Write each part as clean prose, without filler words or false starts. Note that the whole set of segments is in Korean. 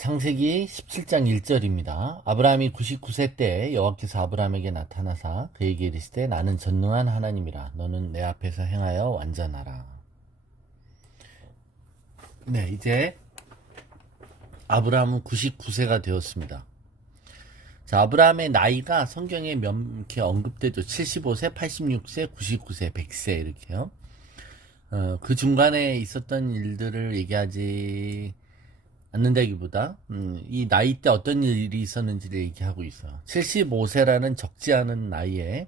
창세기 17장 1절입니다. 아브라함이 99세 때 여호와께서 아브라함에게 나타나사 그에게 이르시되 나는 전능한 하나님이라 너는 내 앞에서 행하여 완전하라. 네, 이제 아브라함은 99세가 되었습니다. 자, 아브라함의 나이가 성경에 이렇게 언급되죠. 75세, 86세, 99세, 100세 이렇게요. 그 중간에 있었던 일들을 얘기하지 않는다기보다 이 나이 때 어떤 일이 있었는지를 얘기하고 있어요. 75세라는 적지 않은 나이에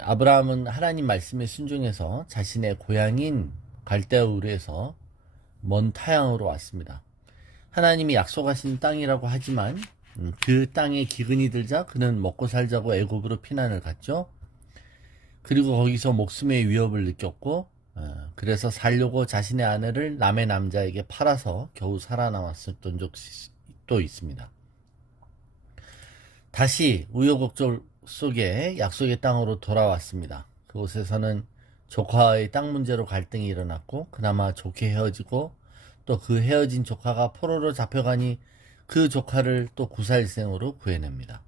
아브라함은 하나님 말씀에 순종해서 자신의 고향인 갈대아 우르에서 먼 타향으로 왔습니다. 하나님이 약속하신 땅이라고 하지만 그 땅에 기근이 들자 그는 먹고 살자고 애굽으로 피난을 갔죠. 그리고 거기서 목숨의 위협을 느꼈고 그래서 살려고 자신의 아내를 남의 남자에게 팔아서 겨우 살아남았었던 적도 있습니다. 다시 우여곡절 속에 약속의 땅으로 돌아왔습니다. 그곳에서는 조카와의 땅 문제로 갈등이 일어났고 그나마 좋게 헤어지고 또 그 헤어진 조카가 포로로 잡혀가니 그 조카를 또 구살생으로 구해냅니다.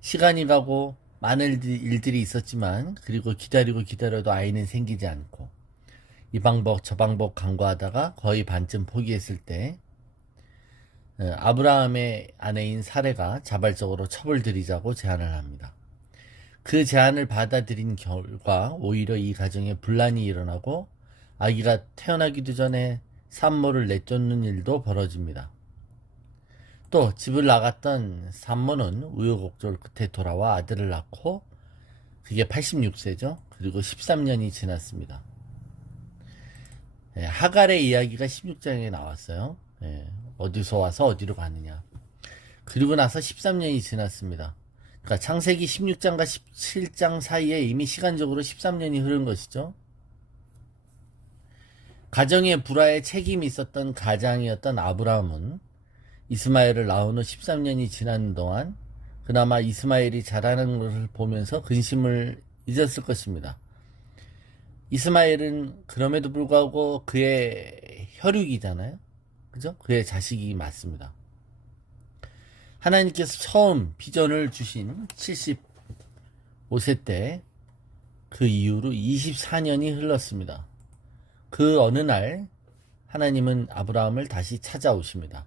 시간이 가고 많은 일들이 있었지만 그리고 기다려도 아이는 생기지 않고 이 방법 저 방법 간구하다가 거의 반쯤 포기했을 때 아브라함의 아내인 사레가 자발적으로 첩을 들이자고 제안을 합니다. 그 제안을 받아들인 결과 오히려 이 가정에 분란이 일어나고 아기가 태어나기도 전에 산모를 내쫓는 일도 벌어집니다. 또 집을 나갔던 산모는 우여곡절 끝에 돌아와 아들을 낳고 그게 86세죠. 그리고 13년이 지났습니다. 하갈의 이야기가 16장에 나왔어요. 어디서 와서 어디로 가느냐. 그리고 나서 13년이 지났습니다. 그러니까 창세기 16장과 17장 사이에 이미 시간적으로 13년이 흐른 것이죠. 가정의 불화에 책임이 있었던 가장이었던 아브라함은 이스마엘을 낳은 후 13년이 지난 동안 그나마 이스마엘이 자라는 것을 보면서 근심을 잊었을 것입니다. 이스마엘은 그럼에도 불구하고 그의 혈육이잖아요. 그죠? 그의 자식이 맞습니다. 하나님께서 처음 비전을 주신 75세 때 그 이후로 24년이 흘렀습니다. 그 어느 날 하나님은 아브라함을 다시 찾아오십니다.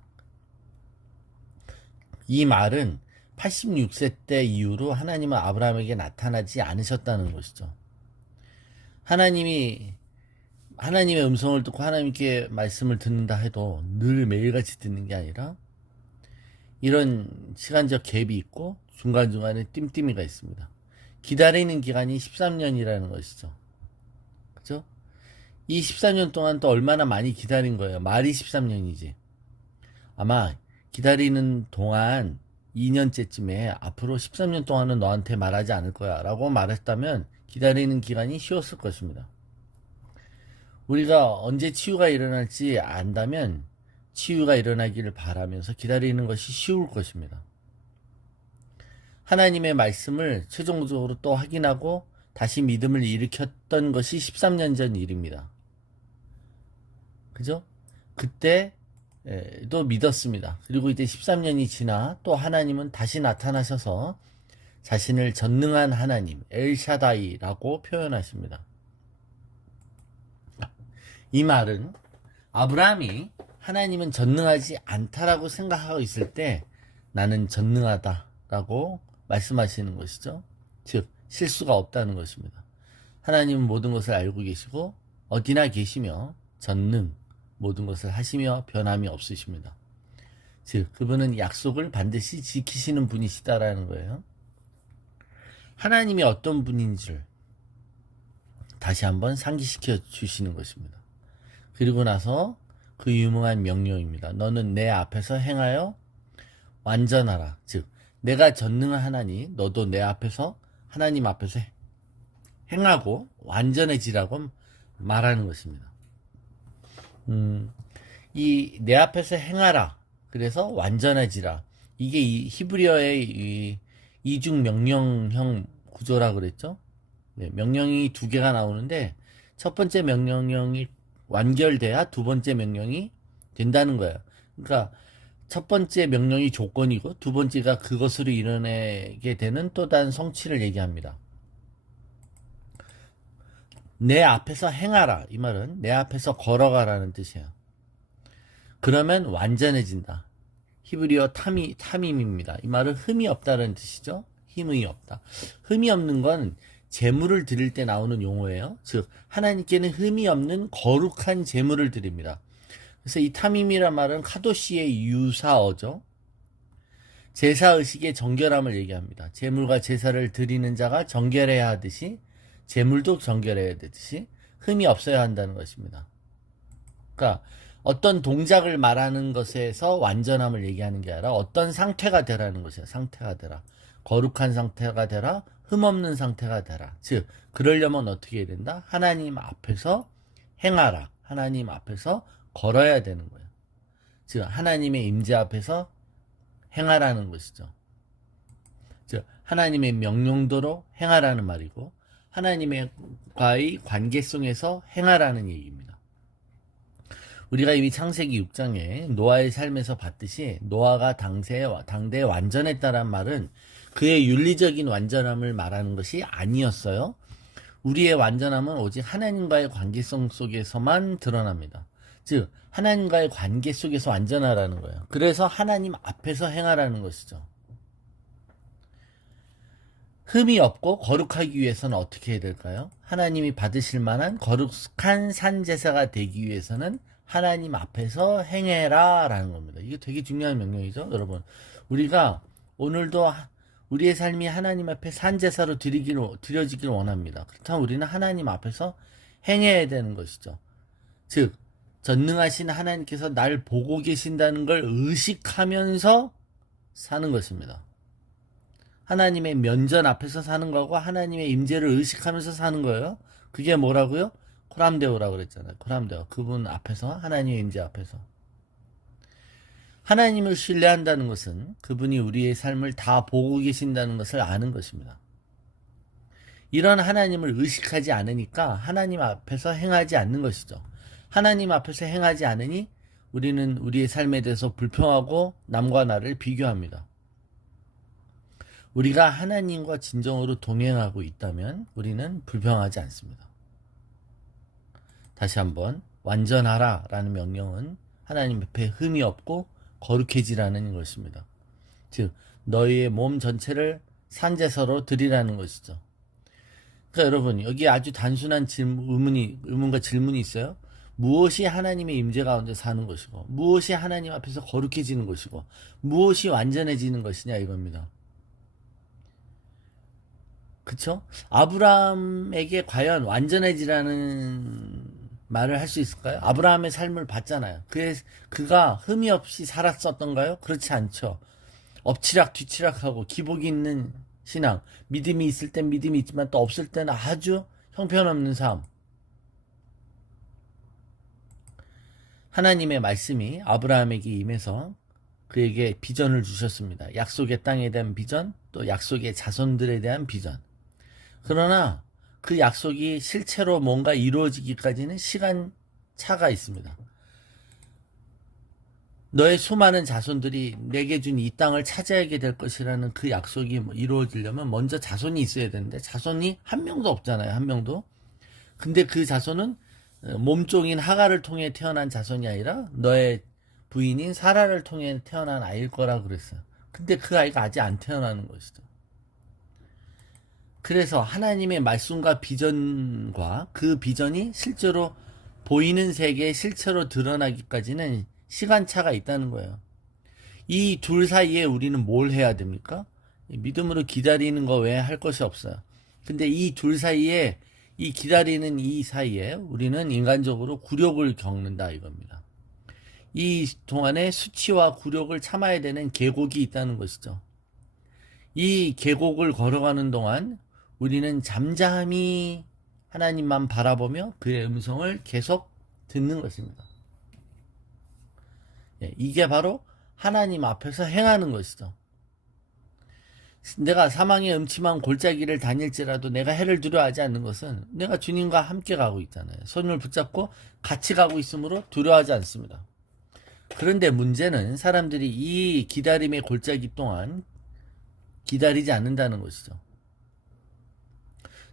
이 말은 86세 때 이후로 하나님은 아브라함에게 나타나지 않으셨다는 것이죠. 하나님의 음성을 듣고 하나님께 말씀을 듣는다 해도 늘 매일같이 듣는 게 아니라 이런 시간적 갭이 있고 중간중간에 뜀뜀이가 있습니다. 기다리는 기간이 13년이라는 것이죠. 그죠? 이 14년 동안 또 얼마나 많이 기다린 거예요. 말이 13년이지. 아마 기다리는 동안 2년째쯤에 앞으로 13년 동안은 너한테 말하지 않을 거야 라고 말했다면 기다리는 기간이 쉬웠을 것입니다. 우리가 언제 치유가 일어날지 안다면 치유가 일어나기를 바라면서 기다리는 것이 쉬울 것입니다. 하나님의 말씀을 최종적으로 또 확인하고 다시 믿음을 일으켰던 것이 13년 전 일입니다. 그죠? 그때 또 믿었습니다. 그리고 이제 13년이 지나 또 하나님은 다시 나타나셔서 자신을 전능한 하나님, 엘샤다이라고 표현하십니다. 이 말은 아브라함이 하나님은 전능하지 않다라고 생각하고 있을 때 나는 전능하다라고 말씀하시는 것이죠. 즉 실수가 없다는 것입니다. 하나님은 모든 것을 알고 계시고 어디나 계시며 전능 모든 것을 하시며 변함이 없으십니다. 즉 그분은 약속을 반드시 지키시는 분이시다라는 거예요. 하나님이 어떤 분인지를 다시 한번 상기시켜 주시는 것입니다. 그리고 나서 그 유명한 명령입니다. 너는 내 앞에서 행하여 완전하라. 즉 내가 전능한 하나님, 너도 내 앞에서 하나님 앞에서 행하고 완전해지라고 말하는 것입니다. 이 내 앞에서 행하라. 그래서 완전해지라. 이게 이 히브리어의 이 이중 명령형 구조라 그랬죠. 네, 명령이 두 개가 나오는데 첫 번째 명령이 완결돼야 두 번째 명령이 된다는 거예요. 그러니까 첫 번째 명령이 조건이고 두 번째가 그것으로 이뤄내게 되는 또 다른 성취를 얘기합니다. 내 앞에서 행하라. 이 말은 내 앞에서 걸어가라는 뜻이에요. 그러면 완전해진다. 히브리어 타밈입니다. 이 말은 흠이 없다는 뜻이죠. 힘이 없다. 흠이 없는 건 제물을 드릴 때 나오는 용어예요. 즉 하나님께는 흠이 없는 거룩한 제물을 드립니다. 그래서 이 타밈이란 말은 카도시의 유사어죠. 제사의식의 정결함을 얘기합니다. 제물과 제사를 드리는 자가 정결해야 하듯이 제물도 정결해야 되듯이 흠이 없어야 한다는 것입니다. 그러니까 어떤 동작을 말하는 것에서 완전함을 얘기하는 게 아니라 어떤 상태가 되라는 것이에요. 상태가 되라. 거룩한 상태가 되라. 흠 없는 상태가 되라. 즉 그러려면 어떻게 해야 된다? 하나님 앞에서 행하라. 하나님 앞에서 걸어야 되는 거예요. 즉 하나님의 임재 앞에서 행하라는 것이죠. 즉 하나님의 명령대로 행하라는 말이고 하나님과의 관계성에서 행하라는 얘기입니다. 우리가 이미 창세기 6장에 노아의 삶에서 봤듯이 노아가 당대에 완전했다란 말은 그의 윤리적인 완전함을 말하는 것이 아니었어요. 우리의 완전함은 오직 하나님과의 관계성 속에서만 드러납니다. 즉 하나님과의 관계 속에서 완전하라는 거예요. 그래서 하나님 앞에서 행하라는 것이죠. 흠이 없고 거룩하기 위해서는 어떻게 해야 될까요? 하나님이 받으실 만한 거룩한 산제사가 되기 위해서는 하나님 앞에서 행해라 라는 겁니다. 이게 되게 중요한 명령이죠. 여러분 우리가 오늘도 우리의 삶이 하나님 앞에 산제사로 드려지길 원합니다. 그렇다면 우리는 하나님 앞에서 행해야 되는 것이죠. 즉 전능하신 하나님께서 날 보고 계신다는 걸 의식하면서 사는 것입니다. 하나님의 면전 앞에서 사는 거고 하나님의 임재를 의식하면서 사는 거예요. 그게 뭐라고요? 코람데오라고 그랬잖아요. 코람데오. 그분 앞에서, 하나님의 임재 앞에서. 하나님을 신뢰한다는 것은 그분이 우리의 삶을 다 보고 계신다는 것을 아는 것입니다. 이런 하나님을 의식하지 않으니까 하나님 앞에서 행하지 않는 것이죠. 하나님 앞에서 행하지 않으니 우리는 우리의 삶에 대해서 불평하고 남과 나를 비교합니다. 우리가 하나님과 진정으로 동행하고 있다면 우리는 불평하지 않습니다. 다시 한번 완전하라 라는 명령은 하나님 앞에 흠이 없고 거룩해지라는 것입니다. 즉 너희의 몸 전체를 산제사로 드리라는 것이죠. 그러니까 여러분 여기 아주 단순한 의문과 질문이 있어요. 무엇이 하나님의 임재 가운데 사는 것이고 무엇이 하나님 앞에서 거룩해지는 것이고 무엇이 완전해지는 것이냐 이겁니다. 그쵸? 아브라함에게 과연 완전해지라는 말을 할 수 있을까요? 아브라함의 삶을 봤잖아요. 그가 흠이 없이 살았었던가요? 그렇지 않죠. 엎치락 뒤치락하고 기복이 있는 신앙, 믿음이 있을 땐 믿음이 있지만 또 없을 때는 아주 형편없는 삶. 하나님의 말씀이 아브라함에게 임해서 그에게 비전을 주셨습니다. 약속의 땅에 대한 비전, 또 약속의 자손들에 대한 비전. 그러나 그 약속이 실체로 뭔가 이루어지기까지는 시간 차가 있습니다. 너의 수많은 자손들이 내게 준 이 땅을 차지하게 될 것이라는 그 약속이 이루어지려면 먼저 자손이 있어야 되는데 자손이 한 명도 없잖아요. 한 명도. 근데 그 자손은 몸종인 하가를 통해 태어난 자손이 아니라 너의 부인인 사라를 통해 태어난 아이일 거라 그랬어요. 근데 그 아이가 아직 안 태어나는 것이죠. 그래서 하나님의 말씀과 비전과 그 비전이 실제로 보이는 세계에 실체로 드러나기까지는 시간차가 있다는 거예요. 이 둘 사이에 우리는 뭘 해야 됩니까? 믿음으로 기다리는 거 외에 할 것이 없어요. 근데 이 둘 사이에 이 기다리는 이 사이에 우리는 인간적으로 굴욕을 겪는다 이겁니다. 이 동안에 수치와 굴욕을 참아야 되는 계곡이 있다는 것이죠. 이 계곡을 걸어가는 동안 우리는 잠잠히 하나님만 바라보며 그의 음성을 계속 듣는 것입니다. 이게 바로 하나님 앞에서 행하는 것이죠. 내가 사망의 음침한 골짜기를 다닐지라도 내가 해를 두려워하지 않는 것은 내가 주님과 함께 가고 있잖아요. 손을 붙잡고 같이 가고 있으므로 두려워하지 않습니다. 그런데 문제는 사람들이 이 기다림의 골짜기 동안 기다리지 않는다는 것이죠.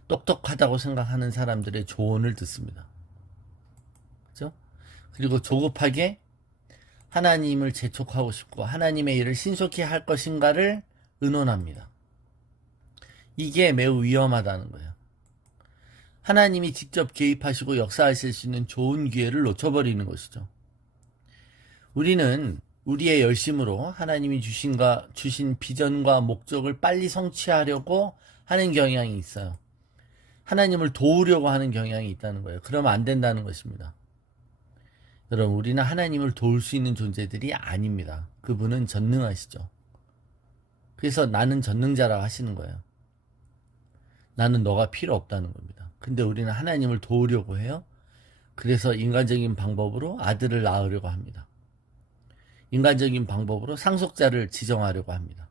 똑똑하다고 생각하는 사람들의 조언을 듣습니다. 그죠? 그리고 조급하게 하나님을 재촉하고 싶고 하나님의 일을 신속히 할 것인가를 의논합니다. 이게 매우 위험하다는 거예요. 하나님이 직접 개입하시고 역사하실 수 있는 좋은 기회를 놓쳐버리는 것이죠. 우리는 우리의 열심으로 하나님이 주신 비전과 목적을 빨리 성취하려고 하는 경향이 있어요. 하나님을 도우려고 하는 경향이 있다는 거예요. 그러면 안 된다는 것입니다. 여러분, 우리는 하나님을 도울 수 있는 존재들이 아닙니다. 그분은 전능하시죠. 그래서 나는 전능자라고 하시는 거예요. 나는 너가 필요 없다는 겁니다. 근데 우리는 하나님을 도우려고 해요. 그래서 인간적인 방법으로 아들을 낳으려고 합니다. 인간적인 방법으로 상속자를 지정하려고 합니다.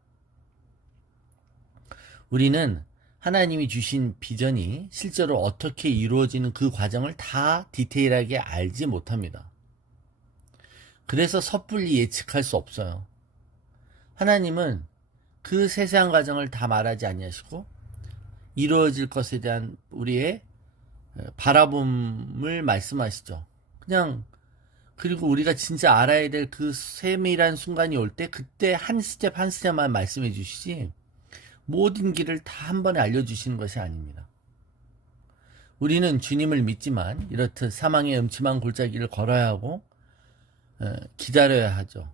우리는 하나님이 주신 비전이 실제로 어떻게 이루어지는 그 과정을 다 디테일하게 알지 못합니다. 그래서 섣불리 예측할 수 없어요. 하나님은 그 세세한 과정을 다 말하지 아니하시고 이루어질 것에 대한 우리의 바라봄을 말씀하시죠. 그냥 그리고 우리가 진짜 알아야 될 그 세밀한 순간이 올 때 그때 한 스텝 한 스텝만 말씀해 주시지 모든 길을 다 한 번에 알려주시는 것이 아닙니다. 우리는 주님을 믿지만 이렇듯 사망의 음침한 골짜기를 걸어야 하고 기다려야 하죠.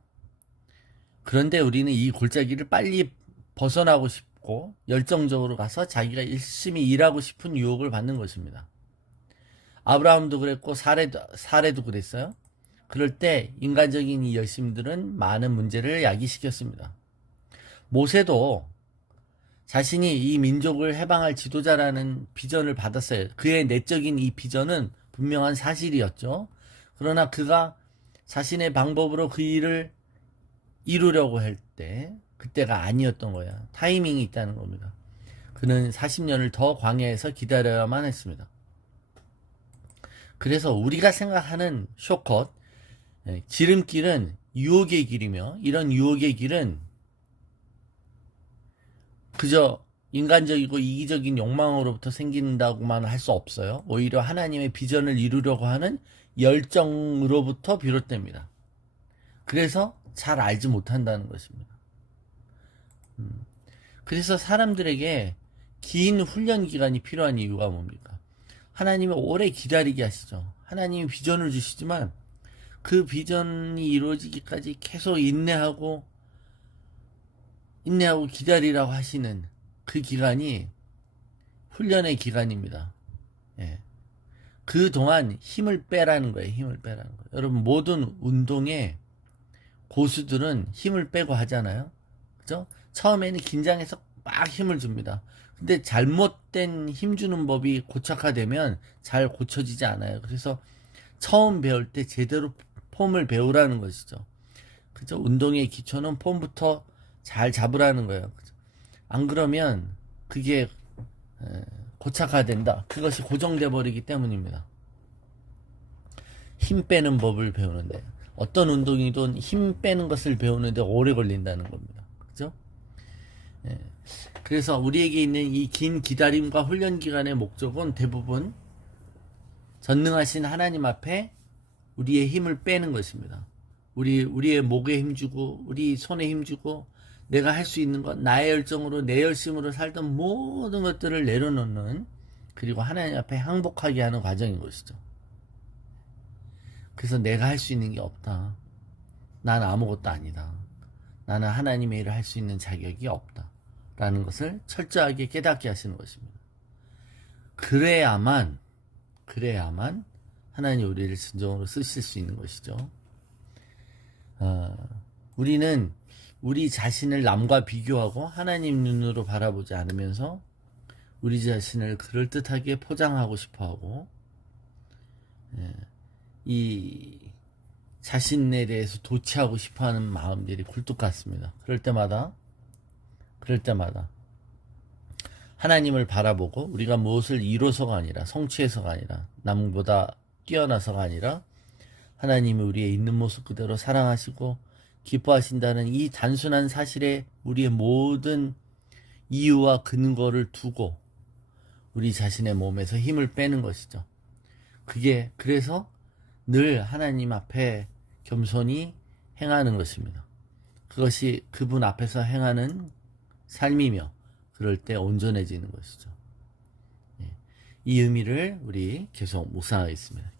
그런데 우리는 이 골짜기를 빨리 벗어나고 싶고 열정적으로 가서 자기가 열심히 일하고 싶은 유혹을 받는 것입니다. 아브라함도 그랬고 사례도 그랬어요. 그럴 때 인간적인 이 열심들은 많은 문제를 야기시켰습니다. 모세도 자신이 이 민족을 해방할 지도자라는 비전을 받았어요. 그의 내적인 이 비전은 분명한 사실이었죠. 그러나 그가 자신의 방법으로 그 일을 이루려고 할 때 그때가 아니었던 거야. 타이밍이 있다는 겁니다. 그는 40년을 더 광야에서 기다려야만 했습니다. 그래서 우리가 생각하는 숏컷, 지름길은 유혹의 길이며 이런 유혹의 길은 그저 인간적이고 이기적인 욕망으로부터 생긴다고만 할 수 없어요. 오히려 하나님의 비전을 이루려고 하는 열정으로부터 비롯됩니다. 그래서 잘 알지 못한다는 것입니다. 그래서 사람들에게 긴 훈련 기간이 필요한 이유가 뭡니까? 하나님이 오래 기다리게 하시죠. 하나님이 비전을 주시지만 그 비전이 이루어지기까지 계속 인내하고 기다리라고 하시는 그 기간이 훈련의 기간입니다. 예. 그동안 힘을 빼라는 거예요. 힘을 빼라는 거예요. 여러분, 모든 운동에 고수들은 힘을 빼고 하잖아요. 그죠? 처음에는 긴장해서 막 힘을 줍니다. 근데 잘못된 힘주는 법이 고착화되면 잘 고쳐지지 않아요. 그래서 처음 배울 때 제대로 폼을 배우라는 것이죠. 그죠? 운동의 기초는 폼부터 잘 잡으라는 거예요. 그죠? 안 그러면 그게 고착화된다. 그것이 고정돼 버리기 때문입니다. 힘 빼는 법을 배우는데 어떤 운동이든 힘 빼는 것을 배우는데 오래 걸린다는 겁니다. 그죠? 예. 그래서 우리에게 있는 이 긴 기다림과 훈련 기간의 목적은 대부분 전능하신 하나님 앞에 우리의 힘을 빼는 것입니다. 우리의 목에 힘주고 우리 손에 힘주고 내가 할 수 있는 것, 나의 열정으로 내 열심으로 살던 모든 것들을 내려놓는, 그리고 하나님 앞에 항복하게 하는 과정인 것이죠. 그래서 내가 할 수 있는 게 없다. 나는 아무것도 아니다. 나는 하나님의 일을 할 수 있는 자격이 없다. 라는 것을 철저하게 깨닫게 하시는 것입니다. 그래야만 하나님 우리를 진정으로 쓰실 수 있는 것이죠. 우리는 우리 자신을 남과 비교하고 하나님 눈으로 바라보지 않으면서 우리 자신을 그럴듯하게 포장하고 싶어하고 이 자신에 대해서 도취하고 싶어하는 마음들이 굴뚝 같습니다. 그럴 때마다 하나님을 바라보고 우리가 무엇을 이뤄서가 아니라 성취해서가 아니라 남보다 뛰어나서가 아니라 하나님이 우리의 있는 모습 그대로 사랑하시고 기뻐하신다는 이 단순한 사실에 우리의 모든 이유와 근거를 두고 우리 자신의 몸에서 힘을 빼는 것이죠. 그게 그래서 늘 하나님 앞에 겸손히 행하는 것입니다. 그것이 그분 앞에서 행하는 삶이며 그럴 때 온전해지는 것이죠. 이 의미를 우리 계속 묵상하겠습니다.